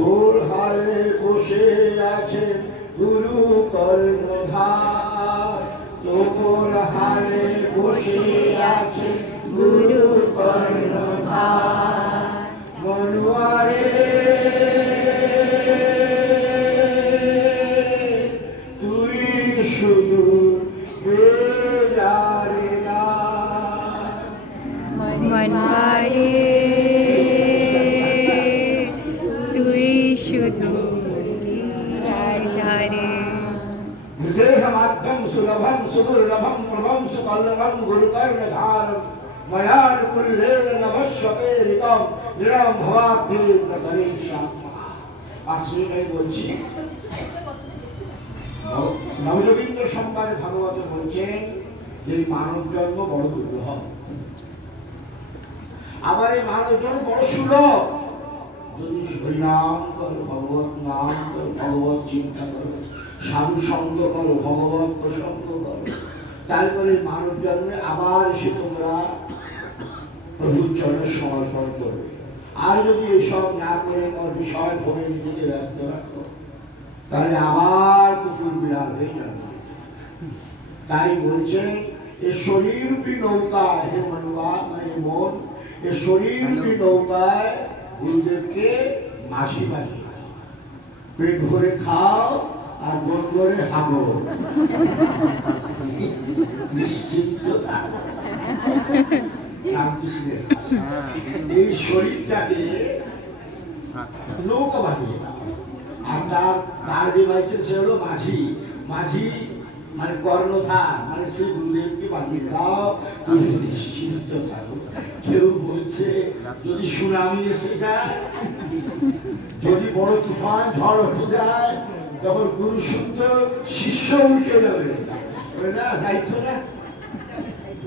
ঘোর হালে বসে আছে গুরু কর্ণধার, ঘোর হালে বসে আছে গুরু কর্ণধার। মনুয়ারে তুই শুধু বেলারে না, মনুয়ারে তুই শুধু বেলারে। देहमाद्यं सुलभं सुदुर्लभं प्रभं सुकल्लभं गुरुकर्णधारं मया कुल्लेन नभस्वते ऋतं निरं भवाब्धि न करीष्यामः। आश्री नहीं बोलছি নবযোগীন্দ্র সংবাদে ভাগবত বলছেন যে মানব জন্ম বড় দুর্লভ, আবার এই মানব জন্ম বড় সুলভ। যদি হরিনাম করো, ভগবত নাম করো, ভগবত চিন্তা করো, সাধু সঙ্গ করো, ভগবত প্রসঙ্গ করো, তারপরে মানব জন্মে আবার এসে তোমরা প্রভুর চরণে সমর্পণ করবে। আর যদি এইসব না করে তোমার বিষয় ভোগে নিজেকে ব্যস্ত রাখো, তাহলে আবার কুকুর বিড়াল হয়ে যাবে। তাই বলছেন এ শরীররূপী নৌকায়, হে মনুয়া মানে মন, এ শরীররূপী নৌকায় গুরুদেবকে মাঝি বানিয়ে পেট ভরে খাও আর মন করে হাগো, নিশ্চিন্ত থাকো। রামকৃষ্ণের এই শরীরটাকে নৌকা বানিয়ে দাও। আর তার যে বাচ্চা সে হলো মাঝি। মাঝি মানে কর্ণধার, মানে সেই গুরুদেবকে বানিয়ে দাও, তুমি নিশ্চিন্ত থাকো। কেউ বলছে যদি সুনামি এসে যায়, যদি বড় তুফান ঝড় উঠে যায়, তখন গুরু সুন্দর শিষ্য উঠে যাবে না, যাইতো না,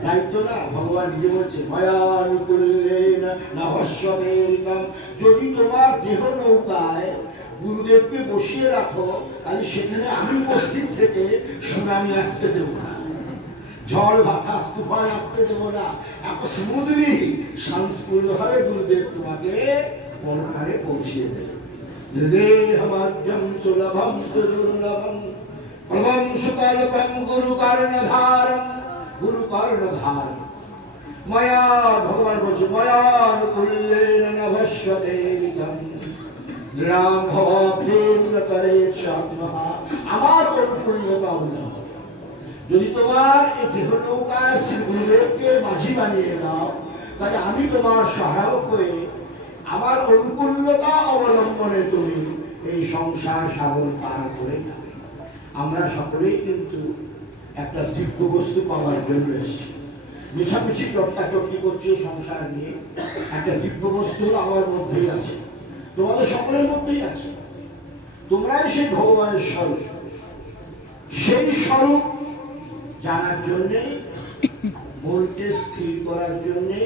যাইতো না। ভগবান নিজে বলছে মায়ানুকূল্যেন নভস্বতেরিতম, যদি তোমার দেহ নৌকায় গুরুদেবকে বসিয়ে রাখো, তাহলে সেখানে আমি উপস্থিত থেকে সুনামি আসতে দেব না, ঝড় বাতাস তুফান আসতে দেব না। এত স্মুথলি শান্তিপূর্ণভাবে গুরুদেব তোমাকে পরকালে পৌঁছিয়ে দেবে। দেহমাদ্যম সুলভম সুদুর্লভম প্রভম সুকল্পম গুরু কর্ণধারম, গুরু কর্ণধারম ময়া, ভগবান বলছে ময়ানুকূল্যেন নভস্বতেরিতম রাম ভবেন করেষ্যামঃ, আমার অনুকূল্যতা অবলম্বন। যদি তোমার এই দেহ নৌকায় শ্রী গুরুদেবকে মাঝি বানিয়ে দাও, তাহলে আমি তোমার সহায়ক হয়ে আমার অনুকূলতা অবলম্বনে তুমি এই সংসার সাগর পার করে যাবে। আমরা সকলেই কিন্তু একটা দিব্য বস্তু পাওয়ার জন্য এসেছি। মিছামিছি চর্চাচর্চি করছি সংসার নিয়ে, একটা দিব্য বস্তু আমার মধ্যেই আছে, তোমাদের সকলের মধ্যেই আছে। তোমরাই সেই ভগবানের স্বরূপ। সেই স্বরূপ জানার জন্যে, মনকে স্থির করার জন্যে,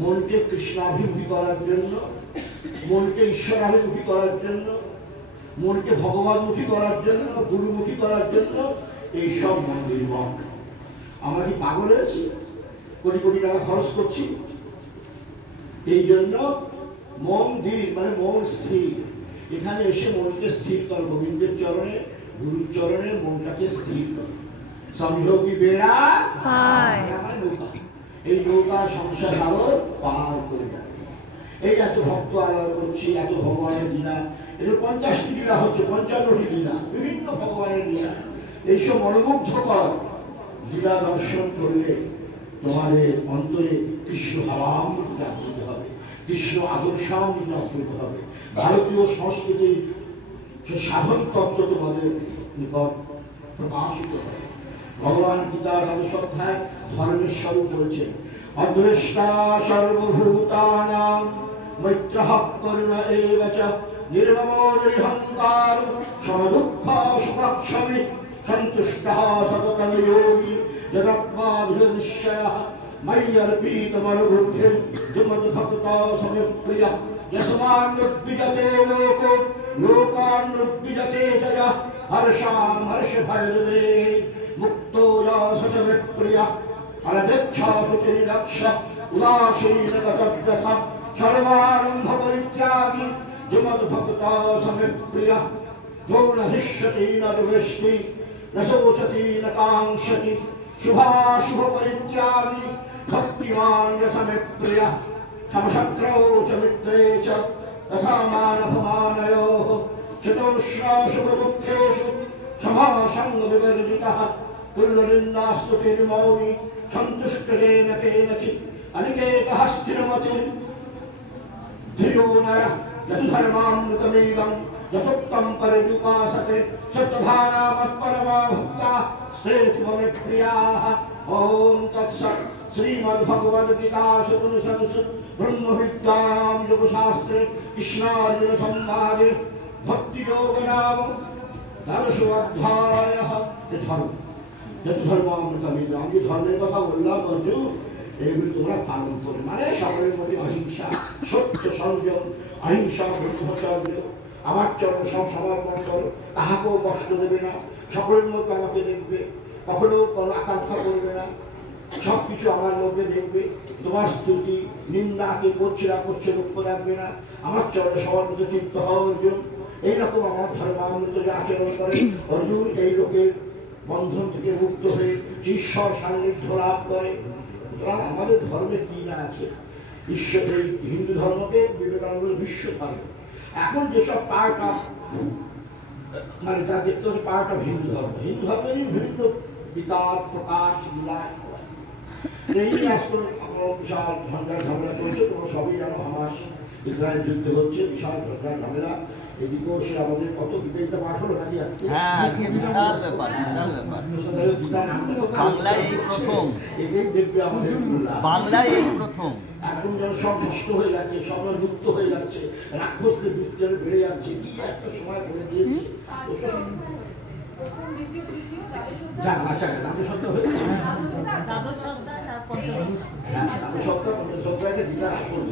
মনকে কৃষ্ণাভিমুখী করার জন্য, মনকে ঈশ্বরাভিমুখী করার জন্য, মনকে ভগবানমুখী করার জন্য, গুরুমুখী করার জন্য এইসব মন্দির মঠ। আমরা কি পাগল হয়েছি? কোটি কোটি টাকা খরচ করছি এই জন্য। মন্দির মানে মন স্থির। এখানে এসে মনকে স্থির কর, গোবিন্দের চরণে, গুরুর চরণে মনটাকে স্থির কর। সমঝোগী বেড়া আমার নৌকা, এই নৌকা সংসার সাগর পার করে যাবে। এই এত ভক্ত আলোচনা করছি, এত ভগবানের লীলা, এই 50টি লীলা হচ্ছে, 55টি লীলা, বিভিন্ন ভগবানের লীলা। এইসব মনোমুগ্ধকর লীলা দর্শন করলে তোমাদের অন্তরে কৃষ্ণ ভাবামৃত জাগ্রত হবে, কৃষ্ণ আদর্শামৃত জাগ্রত হবে। ভারতীয় সংস্কৃতির সে সাধন তত্ত্ব তোমাদের নিকট প্রকাশিত হবে। ভগবান গীতার 7ম অধ্যায় ধর্মের স্বরূপ বলছেন অদ্বেষ্টা সর্বভূতানাং মৈত্রঃ করুণ এব চ নির্মমো নিরহংকার সমদুঃখ সুখক্ষমী সন্তুষ্টঃ সততম যোগী যদাত্মাভিনিশ্চয়ঃ ময়্যর্পিতমনুবুদ্ধিম যুমদ্ভক্তা সমপ্রিয়ঃ যস্মান্নুদ্বিজতে লোকো লোকান্নুদ্বিজতে চ যঃ হর্ষাং হর্ষভয়দবে মুক্তো যশসমিপ্রিয়ঃ ফলদেচ্ছাসুচিনিরক্ষ উদাসীনগতব্যথ সর্বারম্ভ পরিত্যাগী जुमद भक्ता समेत प्रिय जो न हृष्यति न द्वेष्टि न शोचति न कांक्षति शुभाशुभ परित्यागी भक्तिमान समेत प्रिय समशत्रौ च मित्रे च तथा मानवमानयोः चतुष्षुभदुःखेषु समासङ्गविवर्जितः तुल्यनिन्दास्तुतिर्मौनि सन्तुष्टजेन केनचित् अनिकेतः स्थिरमतिर् धियो नरः यत् धर्मामृतमेदं यथोक्तं पर्युपासते सत्तधारा मत्परमा भक्ता स्तेति मम प्रियाः। ॐ तत्सत् श्रीमद्भगवद्गीतासु उपनिषत्सु ब्रह्मविद्यायां योगशास्त्रे कृष्णार्जुन संवादे भक्तियोग नाम द्वादशोऽध्यायः। यत् धर्मामृतमेदं আমি ধর্মের কথা বললাম অর্জুন, এগুলি তোমরা পালন করে মানে সকলের মধ্যে অহিংসা, সত্য, সংযম, অহিংসা, ব্রহ্মচর্য, আমার চরণে সব সমর্পণ করো, কাহাকেও কষ্ট দেবে না, সকলের মধ্যে আমাকে দেখবে, কখনো কোনো আকাঙ্ক্ষা করবে না, সব কিছু আমার লোকে দেখবে, তোমার স্তুতি নিন্দা কে করছে না করছে লক্ষ্য রাখবে না, আমার চরণে সমর্পিত চিত্ত হও অর্জুন। এইরকম আমার ধর্মামৃত যে আচরণ করে অর্জুন এই লোকের বন্ধন থেকে মুক্ত হয়ে ঈশ্বর সান্নিধ্য লাভ করে। আমাদের ধর্মে কি না আছে, ঈশ্বর এই হিন্দু ধর্মকে বিবেকানন্দ বিশ্ব ধর্ম, এখন যেসব পার্ট অফ মানে তা দেখতে হচ্ছে পার্ট অফ হিন্দু ধর্ম, হিন্দু ধর্মেরই বিভিন্ন বিকার প্রকাশ লীলা এই আজকাল আমার বিশাল ঝামেলা চলছে, তোমরা সবই জানো হামাস ইসরায়েল যুদ্ধ হচ্ছে, বিশাল ঝামেলা। এদিকেও সে আমাদের কত গীতা পাঠ হলো নাকি আজকে? একদম যেন সব নষ্ট হয়ে যাচ্ছে, সব যুক্ত হয়ে যাচ্ছে, রাক্ষসদের বৃত্তি বেড়ে যাচ্ছে, কি একটা সময় করে দিয়েছে। দ্বাদশ সপ্তাহ হয়েছে, দ্বাদশ সপ্তাহ পঞ্চম সপ্তাহে গীতার আসল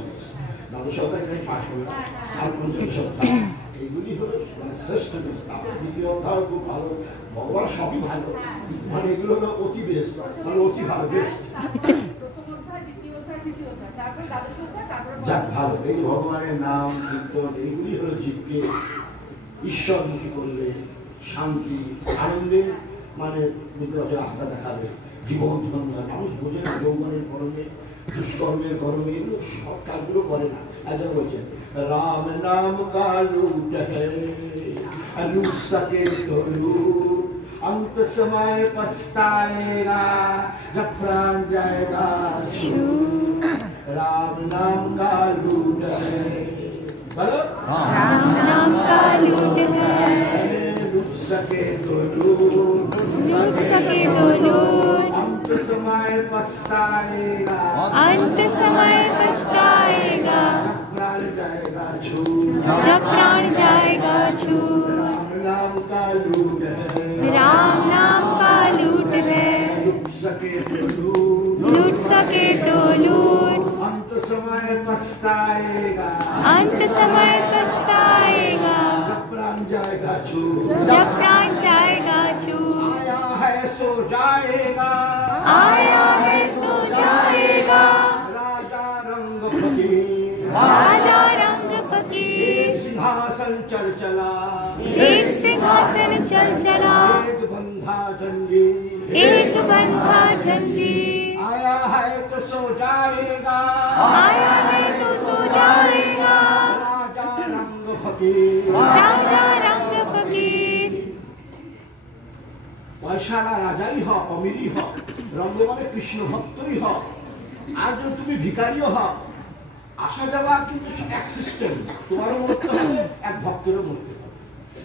দ্বাদশ সপ্তাহে পাঠ হলো আর পঞ্চম সপ্তাহ এইগুলি হলো মানে শ্রেষ্ঠ প্রস্তাব। দ্বিতীয় অধ্যায় খুব ভালো, ভগবান সবই ভালো, মানে এগুলো হলো অতি বেশ, মানে অতি ভালো বেশ যাক ভালো। এই ভগবানের নাম কীর্তন এইগুলি হলো জীবকে ঈশ্বর মুখী করলে শান্তি আনন্দে মানে রাস্তা দেখাবে, জীবন ধন্য। মানুষ বোঝে না যৌবনের গরমে দুষ্কর্মের গরমে এগুলো সব কাজগুলো করে না। একজন বলছেন राम नाम का लूट है लूट सके तो लूट, अंत समय पछताएगा जब प्राण जाएगा छूट। राम नाम का लूट है, बोलो राम नाम का लूट है, लूट सके तो लूट, लूट सके तो लूट, अंत समय पछताएगा, अंत समय पछताएगा प्राण जाएगा छूट, जब प्राण जाएगा छूट। राम नाम का लूट है, राम नाम का लूट है, लूट सके तो लूट, लूट सके तो लूट, अंत समय पछताएगा, अंत समय पछताएगा जब प्राण जाएगा छूट, जब प्राण जाएगा छूट। आया है सो जाएगा, आया है सो जाएगा, राजा रंग फकीर, राजा रंग फकीर, सिंहासन चल चला, एक सिंहासन चल चला, एक बंधा जंजीर, एक बंधा जंजीर। आया है तो सो जाएगा, आया है तो सो जाएगा, राजा रंग फकीर, राजा रंग फकीर। পয়সালা রাজাই হ, অমিরই হ, রঙ্গ মানে কৃষ্ণ ভক্তই হ, আর যদি তুমি ভিখারিও হ, আসা যাওয়া কিন্তু এক সিস্টেম, তোমারও মরতে হবে, এক ভক্তেরও মরতে হবে।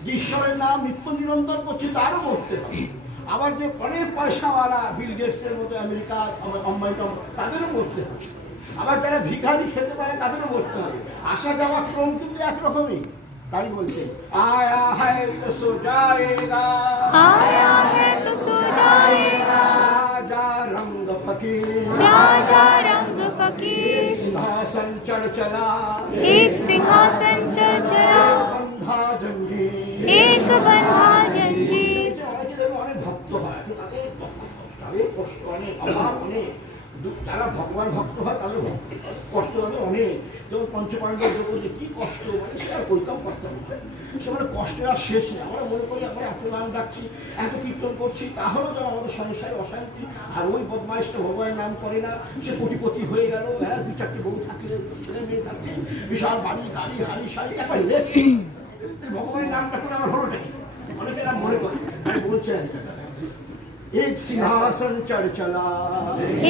যে ঈশ্বরের নাম নিত্য নিরন্তর করছে তারও মরতে হবে, আবার যে অনেক পয়সাওয়ালা বিল গেটসের মতো আমেরিকা আম্বানি তাদেরও মরতে হবে, আবার যারা ভিখারি খেতে পারে তাদেরও মরতে হবে। আসা যাওয়া ক্রম কিন্তু একরকমই। তাই বলছে আয়া হ্যায় তো সো জায়েগা, आया है तो सो जाएगा, राजा रंग फकीर, राजा रंग फकीर, सिंहासन चढ़ चला, एक सिंहासन चल चला, बंधा जंजीर, एक बंधा जंजीर। অনেক ভক্ত হয়, তাদের কষ্ট অনেক, অভাব অনেক, যারা ভগবান ভক্ত হয় তাদের কষ্ট তাদের অনেক। যখন পঞ্চপাণ্ডব দ্রৌপদী কি কষ্ট, মানে সে আর বইতাম করতাম না, সে মানে কষ্টের আর শেষ নেই। আমরা মনে করি আমরা এত নাম ডাকছি, এত কীর্তন করছি, তাহলেও যেন আমাদের সংসারে অশান্তি। আর ওই বদমাইশটা ভগবানের নাম করে না, সে কোটিপতি হয়ে গেল, হ্যাঁ 2-4টি বউ থাকলে, ছেলে মেয়ে থাকছে, বিশাল বাড়ি গাড়ি হাড়ি শাড়ি, একবার লেস ভগবানের নামটা করে আমার হলোটা কি? অনেকে এরা মনে করে। আমি বলছি এক সিংহাসন চড় চলা,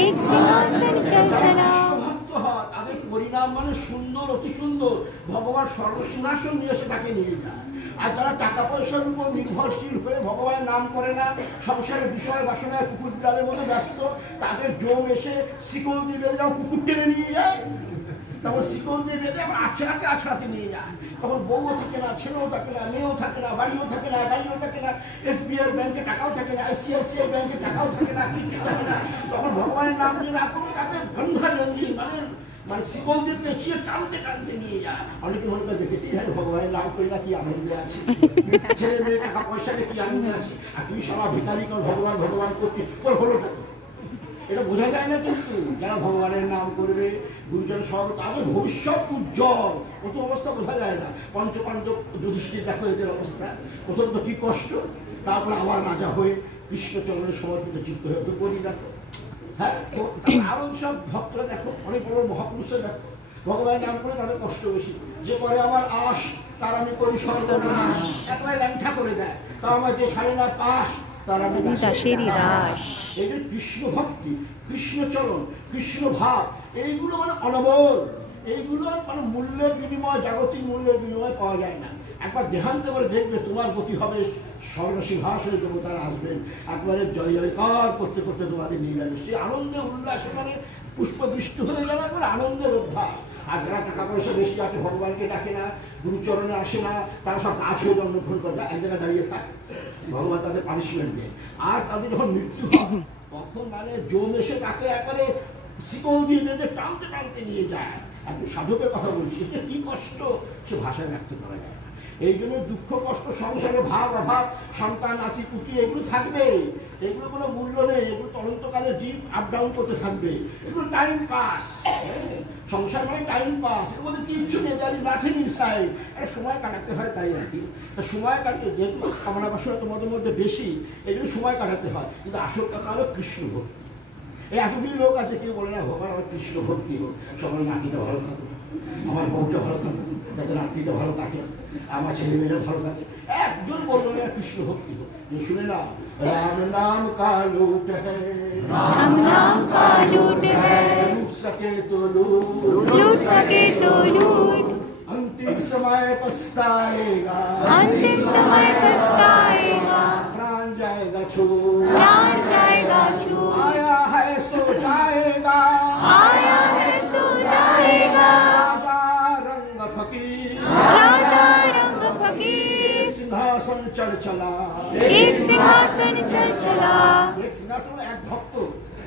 एक सिंहासन चल चला। ভক্ত হয় তাদের পরিণাম মানে সুন্দর, অতি সুন্দর। ভগবান সর্বসিংহাসন নিয়ে এসে তাকে নিয়ে যায়। আর যারা টাকা পয়সার উপর নির্ভরশীল হয়ে ভগবানের নাম করে না, সংসারের বিষয় বাসনায় কুকুর বিড়ালের মধ্যে ব্যস্ত, তাদের জম এসে শিকল দিয়ে বেঁধে যেমন কুকুর টেনে নিয়ে যায়, তখন শিকল দিয়ে বেঁধে আবার আছড়াতে আছড়াতে নিয়ে যায়। তখন বউও থাকে না, ছেলেও থাকে না, মেয়েও থাকে না, বাড়িও থাকে না, গাড়িও থাকে না, SBI ব্যাংকে টাকাও থাকে না, ICICI ব্যাংকে টাকাও থাকে না, কিচ্ছু থাকে না। তখন ভগবানের নাম দিয়ে না করবে, তাকে বন্ধা জঞ্জির মানে শিকল দিয়ে পেঁচিয়ে টানতে টানতে নিয়ে যায়। অনেকে মনে করে দেখেছি, হ্যাঁ ভগবানের নাম করি না কি আনন্দে আছে, ছেলে মেয়ে টাকা পয়সাকে কি আনন্দে আছে, আর তুই সারা ভিখারি কর ভগবান ভগবান করছিস, তোর হলো কত? এটা বোঝা যায় না। কিন্তু যারা ভগবানের নাম করবে, গুরুজনের সব, তাদের ভবিষ্যৎ উজ্জ্বল। প্রথম অবস্থা বোঝা যায় না। পঞ্চপাণ্ডব যুধিষ্ঠির দেখো এদের অবস্থা, প্রথম তো কি কষ্ট, তারপরে আবার রাজা হয়ে কৃষ্ণচরণের সমর্পিত চিত্ত হয়ে দ্রৌপদী দেখো, হ্যাঁ আরো সব ভক্তরা দেখো, অনেক বড় মহাপুরুষরা দেখো, ভগবানের নাম করে তাদের কষ্ট বেশি। যে করে আমার আশ তার আমি করি সর্বনাশ, একবার ল্যাংঠা করে দেয়, তা আমার যে সাড়ে না পাশ তার আমি দাসেরই দাস। এই যে কৃষ্ণ ভক্তি, কৃষ্ণচরণ, কৃষ্ণ ভাব, এইগুলো মানে অনবল। এইগুলোর মানে মূল্যের বিনিময়, জাগতিক মূল্যের বিনিময় পাওয়া যায় না। একবার দেহান্তে করে দেখবে তোমার গতি হবে স্বর্ণসিংহাসনে, দেবতারা আসবেন, একবারে জয় জয়কার করতে করতে তোমাদের নিয়ে যাবে। সেই আনন্দে উল্লাসে মানে পুষ্পবৃষ্টি হয়ে গেল, একবার আনন্দের অভ্যাস। আর যারা টাকা পয়সা বেশি আছে, ভগবানকে ডাকে না, গুরুচরণে আসে না, তারা সব গাছ হয়ে জন্মগ্রহণ করে, এক জায়গায় দাঁড়িয়ে থাকে, ভগবান তাদের পানিশমেন্ট দেয়। আর তাদের যখন মৃত্যু হয়, তখন মানে জম এসে তাকে একবারে শিকল দিয়ে বেঁধে টানতে টানতে নিয়ে যায়। একটু সাধকের কথা বলছি, এটা কি কষ্ট সে ভাষায় ব্যক্ত করা যায় না। এই জন্য দুঃখ কষ্ট সংসারে, ভাব অভাব, সন্তান নাতি পুতি এগুলো থাকবে, এগুলো কোনো মূল্য নেই, এগুলো অনন্তকালের জীব আপ ডাউন করতে থাকবে, এগুলো টাইম পাস। সংসার মানে টাইম পাস, এর মধ্যে কিচ্ছু নেই, দাঁড়ি নাথিং ইনসাইড। একটা সময় কাটাতে হয়, তাই আর কি সময় কাটাতে, যেহেতু কামনা বাসনা তোমাদের মধ্যে বেশি, এই জন্য সময় কাটাতে হয়। কিন্তু আসল কথা হলো কৃষ্ণ ভক্তি। এই এতগুলি লোক আছে, কেউ বলে না ভগবান আমার কৃষ্ণ ভক্তি হোক, সবার নাতিটা ভালো থাকুক, আমার বউটা ভালো থাকুক, যাতে নাতিটা ভালো থাকে, আমার ছেলে মেয়েরা ভালো থাকে। একজন বললো না কৃষ্ণ ভক্তি হোক। শুনে না, রাম নাম কা লুট हम नाम का लूट है, लूट सके तो लूट, लूट सके तो लूट, अंतिम समय पछताएगा, अंतिम समय पछताएगा, प्राण जाएगा छू, प्राण जाएगा छू, आया है सो जाएगा, आया है सो जाएगा, राजा रंग फकीर, राजा रंग फकीर, सिंहासन चढ़ चला। एक सिंहासन चल चला। एक सिंहासन এক ভক্ত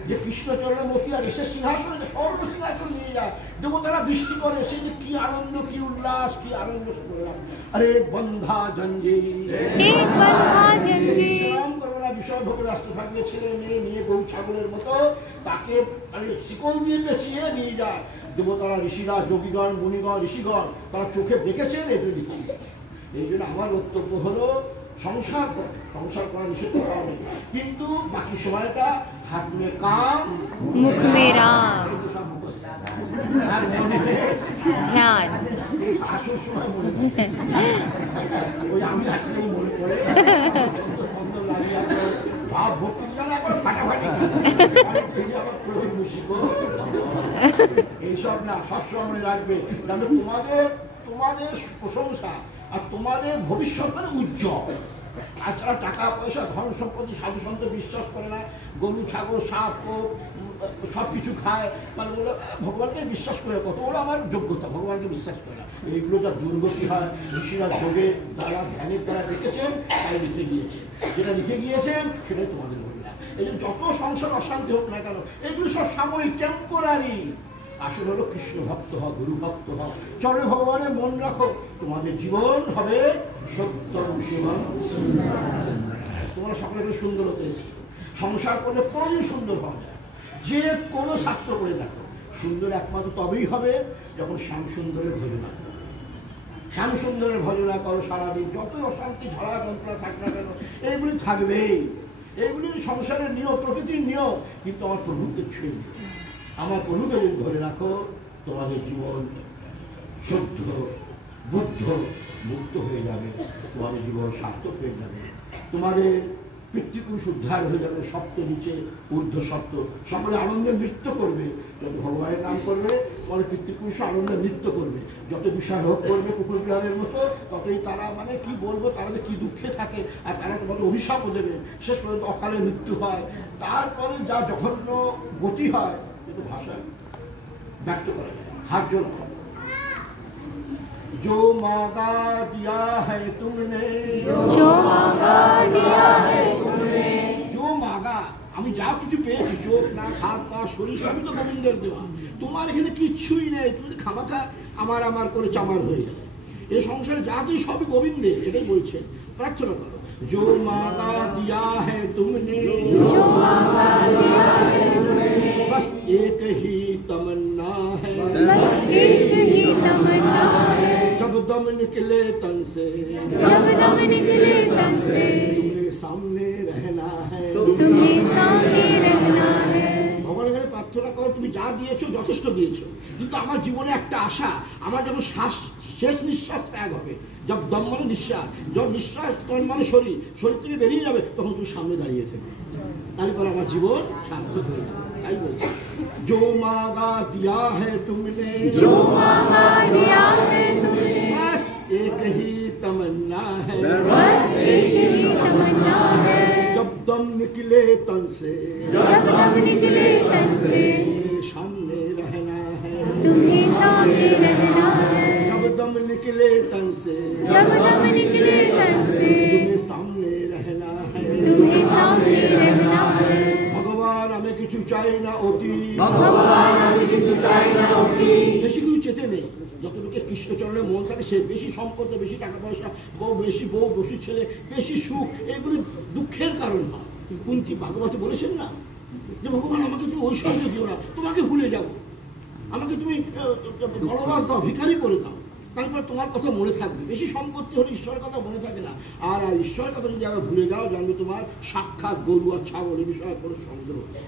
যে কৃষ্ণচরণের মতি আর এসে সিংহাসনে, যে স্বর্ণ সিংহাসন নিয়ে যায়, দেবতারা বৃষ্টি করে, সে যে কি আনন্দ, কি উল্লাস, কি আনন্দ করলাম। আরে বন্ধা জঞ্জির, एक बंधा जंजीर, বিশ্রাম করবো না, বিষয় ভোগে ব্যস্ত থাকবে, ছেলে মেয়ে নিয়ে গরু ছাগলের মতো তাকে মানে শিকল দিয়ে পেঁচিয়ে নিয়ে যায়। দেবতারা, ঋষিরা, যোগীগণ, মুনিগণ, ঋষিগণ তারা চোখে দেখেছেন, এগুলো লিখে। এই জন্য আমার বক্তব্য হলো সংসার করা নিষেধ করা হবে, কিন্তু বাকি সময়টা হাত মে কাম, मुख में राम, আর মনে ध्यान। আসল সময় মনে পড়ে। ওই আমি আসলেই মনে পড়ে, ভাব ভক্তি জানা একবার ফাটাফাটি, এইসব না, সবসময় মনে রাখবে। তোমাদের প্রশংসা আর তোমাদের ভবিষ্যৎ মানে উজ্জ্বল। আর যারা টাকা পয়সা, ধন সম্পত্তি, সাধু সন্ত বিশ্বাস করে না, গরু ছাগল সাপ কোপ সব কিছু খায়, মানে বলে ভগবানকে বিশ্বাস করে, কত বড় আমার যোগ্যতা, ভগবানকে বিশ্বাস করে না, এইগুলো যার দুর্গতি হয়। ঋষিরা যোগের দ্বারা, ধ্যানের দ্বারা দেখেছেন, তাই লিখে গিয়েছেন, যেটা লিখে গিয়েছেন সেটাই তোমাদের বললাম। এই জন্য যত সংসার অশান্তি হোক না কেন, এগুলো সব সাময়িক, টেম্পোরারি। আসলে হলো কৃষ্ণ ভক্ত হও, গুরু ভক্ত হও, চরণে ভগবানের মন রাখো, তোমাদের জীবন হবে সত্যম শিবম। তোমরা সকলে সুন্দর হতে এসেছো, সংসার করলে কোনোদিন সুন্দর হওয়া যায়। যে কোনো শাস্ত্র করে দেখো, সুন্দর একমাত্র তবেই হবে যখন শ্যাম সুন্দরের ভজনা। শ্যাম সুন্দরের ভজনা করো সারাদিন, যতই অশান্তি ঝড়া যন্ত্রণা থাক না কেন এইগুলি থাকবেই। এইগুলি সংসারের নিয়ম, প্রকৃতির নিয়ম। কিন্তু আমার প্রভুকে ছুঁয়ে, আমার প্রভুকে যদি ধরে রাখো, তোমাদের জীবন শুদ্ধ বুদ্ধ মুক্ত হয়ে যাবে, তোমাদের জীবন সার্থক হয়ে যাবে, তোমাদের পিতৃপুরুষ উদ্ধার হয়ে যাবে, সপ্ত নিচে ঊর্ধ্ব সপ্ত সকলে আনন্দে নৃত্য করবে। যত ভগবানের নাম করবে তোমাদের পিতৃপুরুষ আনন্দে নৃত্য করবে। যত বিষয় ভোগ করবে কুকুর বিড়ালের মতো, ততই তারা মানে কি বলবো, তারা যে কি দুঃখে থাকে, আর তারা তোমাদের অভিশাপও দেবে। শেষ পর্যন্ত অকালে মৃত্যু হয়। তারপরে যা জঘন্য গতি হয় কিন্তু ভাষায় ব্যক্ত করা যায়। হাত জোর করো। जो मांगा दिया है तुमने, जो मांगा दिया है तुमने, जो मांगा আমি যা কিছু পেয়েছি, চোখ না হাত পা শরীর সবই তো গোবিন্দের দেওয়া। তোমার এখানে কিচ্ছুই নেই, তুমি খামাখা আমার আমার করে চামার হয়ে যাবে। এই সংসারে যা কিছু সবই গোবিন্দের, এটাই বলছে। প্রার্থনা করো। जो मांगा दिया है तुमने, जो मांगा दिया है तुमने, बस एक ही तमन्ना है, बस एक ही तमन्ना है, जब दम निकले तन से, जब दम निकले तन से, तुम्हें सामने रहना है, तुम्हें सामने रहना है। ভগবানের কাছে প্রার্থনা করো, তুমি যা দিয়েছো যথেষ্ট দিয়েছো, কিন্তু আমার জীবনে একটা আশা, আমার যখন শ্বাস শেষ নিঃশ্বাস ত্যাগ হবে, যখন দম মানে নিঃশ্বাস, যখন নিঃশ্বাস তখন মানে শরীর, শরীর থেকে বেরিয়ে যাবে, তখন তুমি সামনে দাঁড়িয়ে থাকবে, তারপর আমার জীবন সার্থক হয়ে যাবে। তাই বলছি, जो मांगा दिया है तुमने, जो मांगा दिया है तुमने, बस एक ही तमन्ना है, बस एक ही तमन्ना है, जब दम निकले तन से, जब दम निकले तन से, तुम्हें सामने रहना है, तुम्हें सामने रहना है, जब दम निकले तन से, जब दम निकले तन से, तुम्हें सामने रहना है, तुम्हें सामने रहना है। ভগবান আমি কিছু চাই না অতি, ভগবান আমি কিছু চাই না অতি, বেশি কিছু চেতে নেই। যতটুকু কৃষ্ণচরণে মন থাকে, সে বেশি সম্পদ, বেশি টাকা পয়সা, বউ, বেশি ছেলে, বেশি সুখ, এগুলো দুঃখের কারণ হয়। কুন্তী ভাগবতে বলেছেন না যে ভগবান আমাকে তুমি ঐশ্বর্য দিও না, তোমাকে ভুলে যাবো, আমাকে তুমি বনবাস দাও, ভিখারি করে দাও, তারপর তোমার কথা মনে থাকবে। বেশি সম্পত্তি হলে ঈশ্বরের কথা মনে থাকে না। আর ঈশ্বরের কথা যদি আবার ভুলে যাও, জানবে তোমার সাক্ষাৎ গরু আর ছাগল, এই বিষয়ে কোনো সন্দেহ নেই।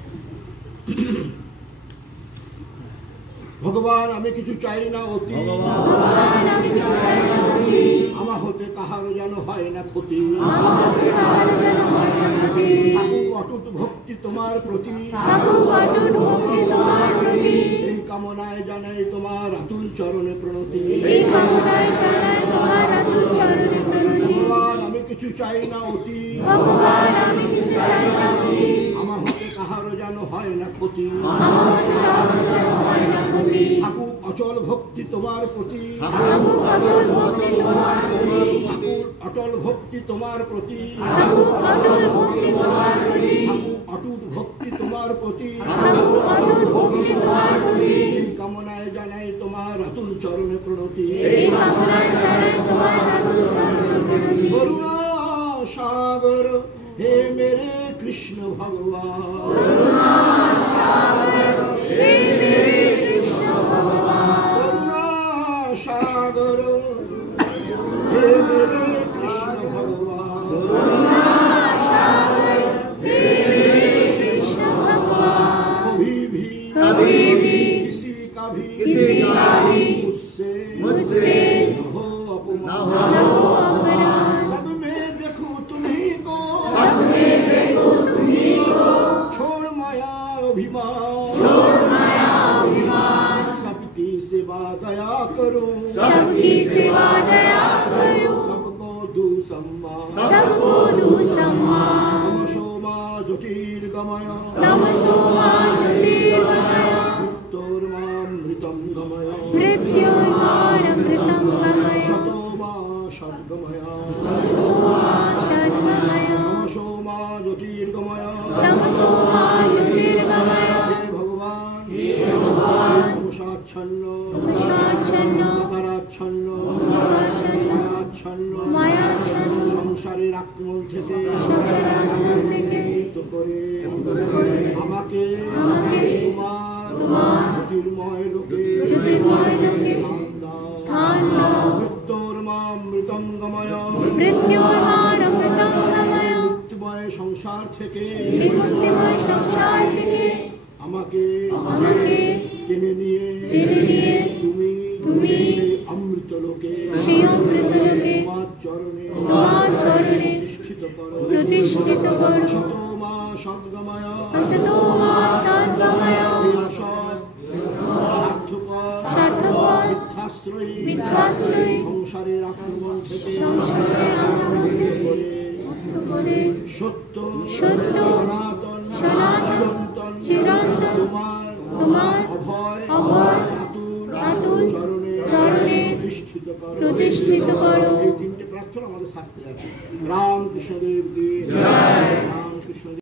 ভগবান আমি কিছু চাই না অতি, ভগবান আমি কিছু চাই না অতি, আমার হতে কাহারও যেন হয় না ক্ষতি, আমার হতে কাহারও যেন হয় না ক্ষতি, থাকুক অটুট ভক্তি তোমার প্রতি, থাকুক অটুট ভক্তি তোমার প্রতি, এই কামনায় জানাই তোমার আতুল চরণে প্রণতি, এই কামনায় জানাই তোমার আতুল চরণে প্রণতি। ভগবান আমি কিছু চাই না অতি, ভগবান আমি কিছু চাই না অতি, আমার হতে কাহারও যেন হয় না ক্ষতি, আমার হতে কাহারও যেন হয় না ক্ষতি, থাকুক অচল ভক্তি তোমার প্রতি, থাকুক অটুট ভক্তি তোমার প্রতি, থাকুক অটল ভক্তি তোমার প্রতি, থাকুক অটুট ভক্তি তোমার প্রতি, থাকুক অটুট ভক্তি তোমার প্রতি, থাকুক অটুট ভক্তি তোমার প্রতি, এই কামনায় জানাই তোমার আতুল চরণে প্রণতি, এই কামনায় জানাই তোমার আতুল চরণে প্রণতি। করুণা সাগর হে মেরে কৃষ্ণ ভগবান, করুণা সাগর হে মেরে কৃষ্ণ ভগবান, করুণা সাগর হে মেরে কৃষ্ণ ভগবান, করুণা সাগর হে মেরে কৃষ্ণ ভগবান, कभी भी किसी किसी का भी मुझसे न हो अपराध, सब में देखूं तुम्हीं को, सब में देखो तुम्हीं को, छोड़ माया अभिमान, छोड़ माया अभिमान, सबकी सेवा दया करूं, सबकी सेवा दया करो, सबको दू सम्मान, सबको दू सम्मान, तमसो मा ज्योतिर्गमय, तमसो मा ज्योतिर्गमय, मृत्योर्मामृतं गमय, मृत्योर्मामृतं गमय, शतो मा सद्गमय, सद्गमय, तमसो मा ज्योतिर्गमय, तमसो मा ज्योतिर्गमय, हे भगवान तमसाच्छन्न, तमसाच्छन्न, নকারাচ্ছন্ন, নকারাচ্ছন্ন, মায়াচ্ছন্ন, মায়াচ্ছন্ন, সংসারের আক্রমণ থেকে সংসারের আক্রমণ থেকে মুক্ত করে করে আমাকে আমাকে তোমার তোমার জ্যোতির্ময় লোকে জ্যোতির্ময় লোকে স্থান দাও। মৃত্যুর্মামৃতং গময় মৃত্যুর্মার অমৃতঙ্গময় মৃত্যুময় সংসার থেকে বিমুক্তিময় সংসার থেকে আমাকে টেনে নিয়ে তুমি সেই অমৃত লোকে সেই অমৃত লোকে তোমার চরণে প্রতিষ্ঠিত করো। অসতো মা সদ্গময় অসতো মা সদ্গময় স্বার্থপর মিথ্যাশ্রয়ী সংসারের আক্রমণ থেকে মুক্ত করে সত্য সনাতন চিরন্তন তোমার অভয় আতুল চরণে প্রতিষ্ঠিত করো। এই তিনটে প্রার্থনা আমাদের শাস্ত্রে আছে। রামকৃষ্ণদেব কি জয়। রামকৃষ্ণ।